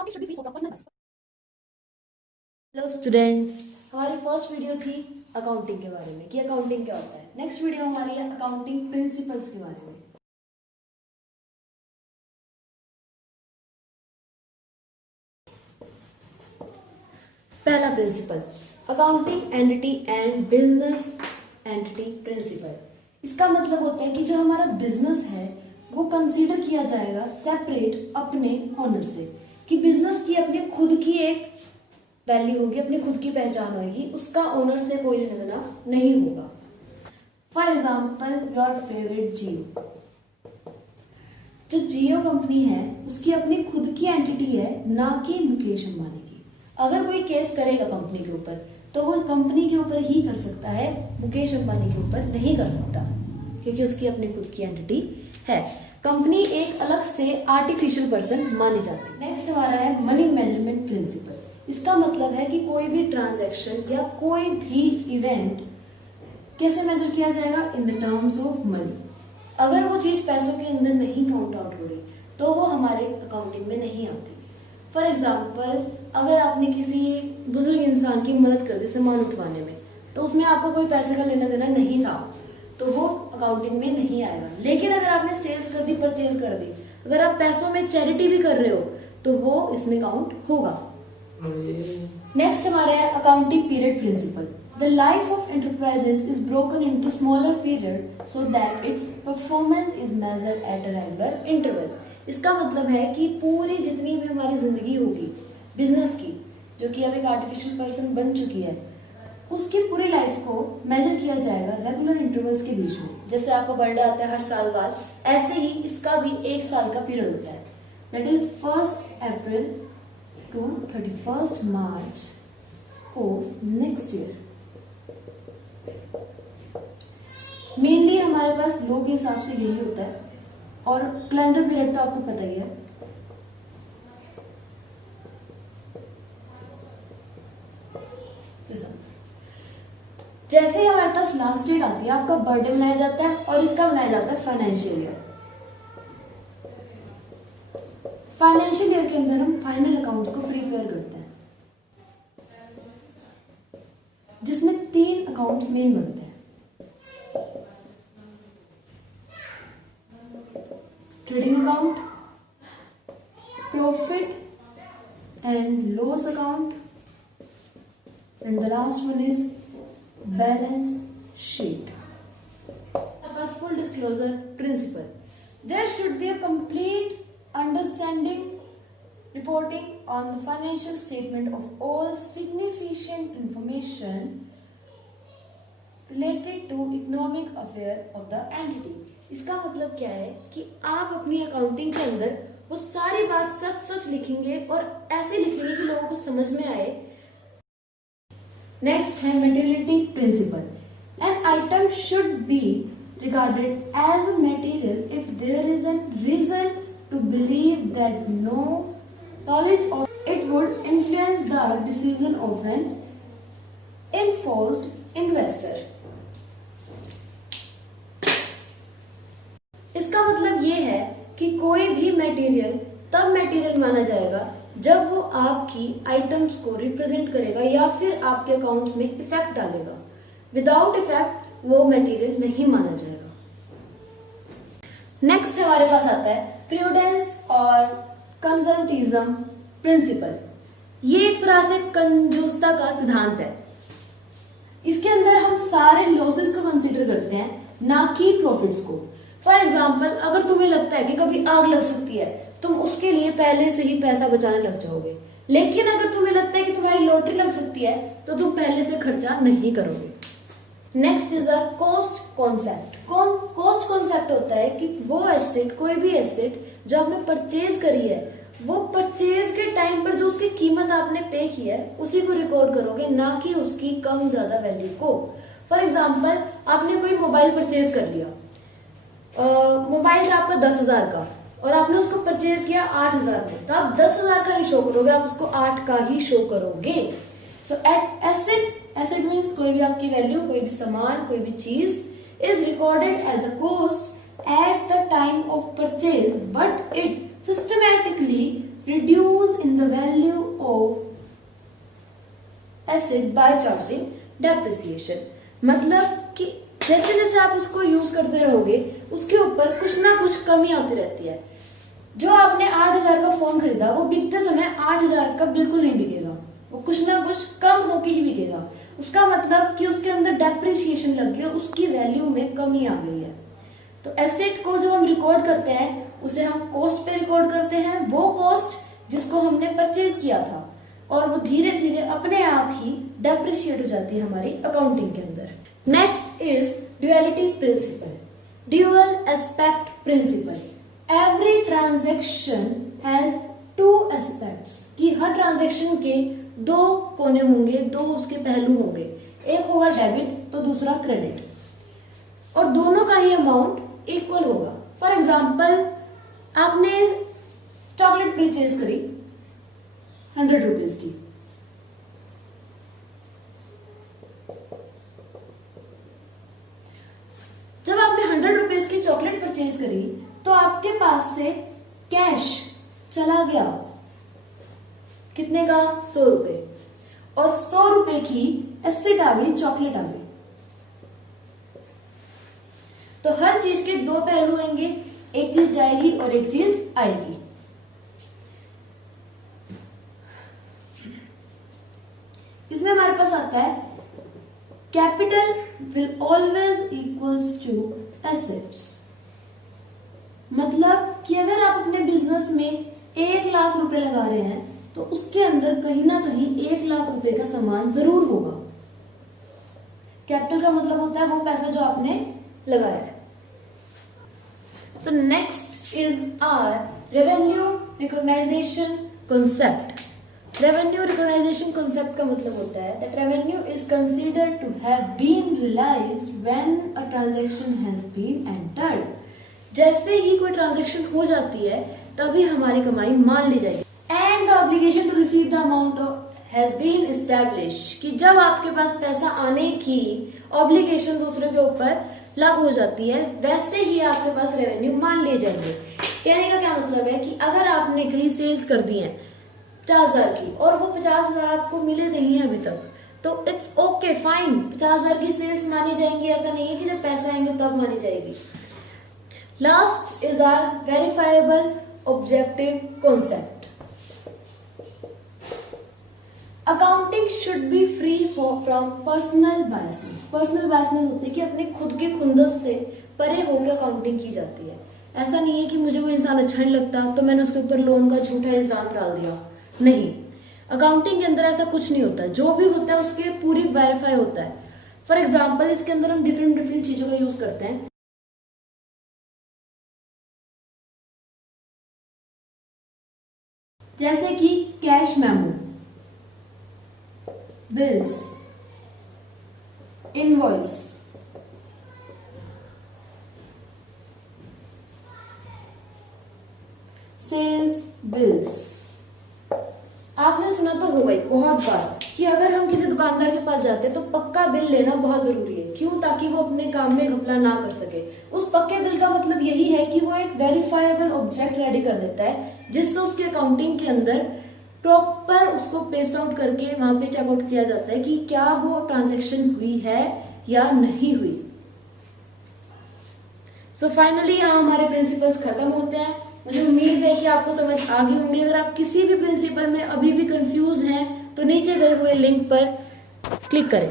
Hello students, हमारी first video थी accounting के बारे में कि अकाउंटिंग क्या होता है। नेक्स्ट वीडियो हमारी है अकाउंटिंग प्रिंसिपल्स के बारे में। पहला principle, accounting entity and business entity principle. इसका मतलब होता है कि जो हमारा बिजनेस है वो कंसीडर किया जाएगा सेपरेट अपने ऑनर से, कि बिजनेस की अपने खुद की एक वैल्यू होगी, अपनी खुद की पहचान होगी, उसका ओनर से कोई लेना देना नहीं होगा। फॉर एग्जाम्पल योर फेवरेट जियो, जो जियो कंपनी है उसकी अपनी खुद की एंटिटी है, ना कि मुकेश अंबानी की। अगर कोई केस करेगा कंपनी के ऊपर तो वो कंपनी के ऊपर ही कर सकता है, मुकेश अंबानी के ऊपर नहीं कर सकता, क्योंकि उसकी अपनी खुद की एंटिटी है। कंपनी एक अलग से आर्टिफिशियल पर्सन मानी जाती है। नेक्स्ट हमारा है मनी मेजरमेंट प्रिंसिपल। इसका मतलब है कि कोई भी ट्रांजैक्शन या कोई भी इवेंट कैसे मेजर किया जाएगा, in the terms of money. अगर वो चीज पैसों के अंदर नहीं काउंट आउट हो रही तो वो हमारे अकाउंटिंग में नहीं आती। फॉर एग्जाम्पल, अगर आपने किसी बुजुर्ग इंसान की मदद कर दी सामान उठवाने में, तो उसमें आपको कोई पैसे का लेना देना नहीं था, तो वो अकाउंटिंग में नहीं आएगा। लेकिन अगर आपने सेल्स कर दी, परचेज कर दी, अगर आप पैसों में चैरिटी भी कर रहे हो तो वो इसमें काउंट होगा। नेक्स्ट हमारा है accounting period principle. The life of enterprises is broken into smaller period so that its performance is measured at a regular interval. इसका मतलब है कि पूरी जितनी भी हमारी जिंदगी होगी बिजनेस की, जो कि अब एक आर्टिफिशियल पर्सन बन चुकी है, उसकी पूरी लाइफ को मेजर किया जाएगा रेगुलर इंटरवल्स के बीच में। जैसे आपका बर्थडे आता है हर साल बाद, ऐसे ही इसका भी एक साल का पीरियड होता है, that is 1 April to 31st March of next year। Mainly हमारे पास लो के हिसाब से यही होता है, और कैलेंडर पीरियड तो आपको पता ही है। जैसे ही हमारे पास लास्ट डेट आती है, आपका बर्थडे मनाया जाता है और इसका मनाया जाता है फाइनेंशियल ईयर। फाइनेंशियल ईयर के अंदर हम फाइनल अकाउंट्स को प्रिपेयर करते हैं, जिसमें 3 अकाउंट्स मेन बनते हैं, trading account, profit and loss account, and the last one is balance sheet. Full disclosure principle, there should be a complete understanding reporting on the financial statement of all significant information related to economic affair of the entity। इसका मतलब क्या है कि आप अपनी accounting के अंदर वो सारी बात सच सच लिखेंगे और ऐसे लिखेंगे कि लोगों को समझ में आए। नेक्स्ट है materiality principle. An item should be regarded as a material if there is a reason to believe that no knowledge of it would influence the decision of an enforced investor। इसका मतलब ये है कि कोई भी material तब material माना जाएगा जब वो आपकी आइटम्स को रिप्रेजेंट करेगा या फिर आपके अकाउंट्स में इफेक्ट डालेगा। विदाउट इफेक्ट वो मटेरियल नहीं माना जाएगा। नेक्स्ट हमारे पास आता है प्रूडेंस और कंजर्वेटिज्म प्रिंसिपल। ये एक तरह से कंजूसता का सिद्धांत है। इसके अंदर हम सारे लॉसेस को कंसीडर करते हैं, ना कि प्रॉफिट्स को। फॉर एग्जाम्पल, अगर तुम्हें लगता है कि कभी आग लग सकती है, तुम उसके लिए पहले से ही पैसा बचाने लग जाओगे। लेकिन अगर तुम्हें लगता है कि तुम्हारी लॉटरी लग सकती है तो तुम पहले से खर्चा नहीं करोगे। Next is a cost concept. Cost concept होता है कि वो एसेट, कोई भी एसेट जो आपने परचेज करी है, वो परचेज के टाइम पर जो उसकी कीमत आपने पे की है उसी को रिकॉर्ड करोगे, ना कि उसकी कम ज्यादा वैल्यू को। फॉर एग्जाम्पल, आपने कोई मोबाइल परचेज कर लिया, मोबाइल था आपका 10,000 का और आपने उसको परचेज किया 8,000 में, तो आप 10,000 का नहीं शो करोगे, आप उसको 8 का ही शो करोगे। सो एसेट मीन्स कोई भी आपकी वैल्यू, कोई भी सामान, कोई भी चीज is recorded as the cost at the time of purchase, but it systematically reduce in the value of asset by charging depreciation। मतलब कि जैसे जैसे आप उसको यूज करते रहोगे उसके ऊपर कुछ ना कुछ कमी आती रहती है। जो आपने 8,000 का फोन खरीदा वो बिकते समय 8,000 का बिल्कुल नहीं बिकेगा, वो कुछ ना कुछ कम होके ही बिकेगा। उसका मतलब कि उसके अंदर डेप्रिसिएशन लग गई, उसकी वैल्यू में कमी आ गई है। तो एसेट को जब हम रिकॉर्ड करते हैं उसे हम कॉस्ट पे रिकॉर्ड करते हैं, वो कॉस्ट जिसको हमने परचेज किया था, और वो धीरे धीरे अपने आप ही डेप्रिशिएट हो जाती है हमारी अकाउंटिंग के अंदर। Next is duality principle, dual aspect principle. Every transaction has two aspects, कि हर ट्रांजैक्शन के दो कोने होंगे, दो उसके पहलू होंगे, एक होगा डेबिट तो दूसरा क्रेडिट, और दोनों का ही अमाउंट इक्वल होगा। फॉर एग्जाम्पल आपने चॉकलेट परचेज करी 100 रुपीज की, जब आपने 100 रुपीज की चॉकलेट परचेज करी तो आपके पास से कैश चला गया, कितने का? 100 रुपए, और 100 रुपए की एसेट आ गई, चॉकलेट आ गई। तो हर चीज के दो पहलू होंगे, एक चीज जाएगी और एक चीज आएगी। इसमें हमारे पास आता है capital will always equals to assets. मतलब कि अगर आप अपने बिजनेस में 1 लाख रुपए लगा रहे हैं तो उसके अंदर कहीं ना कहीं 1 लाख रुपए का सामान जरूर होगा। कैपिटल का मतलब होता है वो पैसा जो आपने लगाया है। So next is our revenue recognisation concept. Revenue recognisation concept का मतलब होता है that revenue is considered to have been realised when a transaction has been entered. जैसे ही कोई ट्रांजैक्शन हो जाती है तभी हमारी कमाई मान ली जाएगी। And the obligation to receive the amount has been establish, कि जब आपके पास पैसा आने की ऑब्लिगेशन दूसरे के ऊपर लागू हो जाती है वैसे ही आपके पास रेवेन्यू मान लिए जाएंगे। कहने का क्या मतलब है कि अगर आपने कहीं सेल्स कर दी है 50,000 की और वो 50,000 आपको मिले नहीं है अभी तक, तो इट्स ओके फाइन, 50,000 की सेल्स मानी जाएंगी। ऐसा नहीं है कि जब पैसा आएंगे तब मानी जाएगी। Last is our verifiable objective concept. Accounting should be free from personal biasness. Personal biasness होती है कि अपने खुद के खुंदस से परे होकर अकाउंटिंग की जाती है। ऐसा नहीं है कि मुझे वो इंसान अच्छा नहीं लगता तो मैंने उसके ऊपर लोन का झूठा इल्जाम डाल दिया, नहीं। अकाउंटिंग के अंदर ऐसा कुछ नहीं होता, जो भी होता है उसके पूरी वेरीफाई होता है। फॉर एग्जाम्पल इसके अंदर हम डिफरेंट डिफरेंट चीजों का यूज करते हैं, जैसे कि cash memo, bills, invoice, sales bills. आपने सुना तो होगा ही बहुत बार कि अगर हम किसी दुकानदार के पास जाते हैं तो पक्का बिल लेना बहुत जरूरी है। क्यों? ताकि वो अपने काम में घपला ना कर सके। उस पक्के बिल का मतलब यही है कि वो एक वेरीफाइबल ऑब्जेक्ट रेडी कर देता है जिससे उसके अकाउंटिंग के अंदर प्रॉपर उसको पेस्ट आउट करके वहां पे चेकआउट किया जाता है कि क्या वो ट्रांजैक्शन हुई है या नहीं हुई। सो फाइनली यहाँ हमारे प्रिंसिपल्स खत्म होते हैं। मुझे उम्मीद है कि आपको समझ आ गई होंगी। अगर आप किसी भी प्रिंसिपल में अभी भी कंफ्यूज हैं तो नीचे गए हुए लिंक पर क्लिक करें।